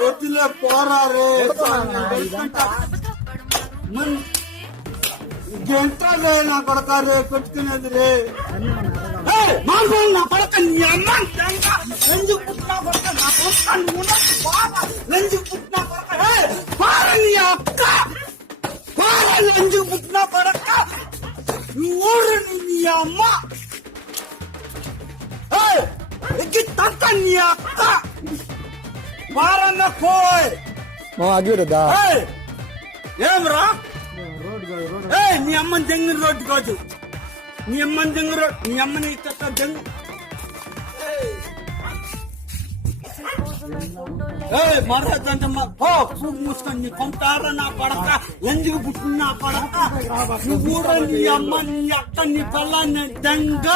వదిలే పోరా రే గంటలే నా కొడక రే పెట్టుకునేది రే మామూలు నా కొడక నీ అమ్మ ఎందుకు పుట్టినా కొడక నా కొడక ఎందుకు పుట్టినా కొడక పార నీ అక్క పార ఎందుకు పుట్టినా కొడక ఊరు నీ అమ్మ ఎక్కి తంత నీ అక్క పారన్న కోయ్ ఆగిరదా ఏమ్రా నీ అమ్మని దెంగిన రోడ్డు కాదు నీ అమ్మని దెంగు రోడ్డు నీ అమ్మని ఇక్కడ దెంగు మరదంటే పువ్వు మూసుకొని నీ కొంటారా నా పడక ఎందుకు పుట్టిన నా పడక నువ్వు నీ అమ్మ నీ అక్క నీ పిల్లని దెంగ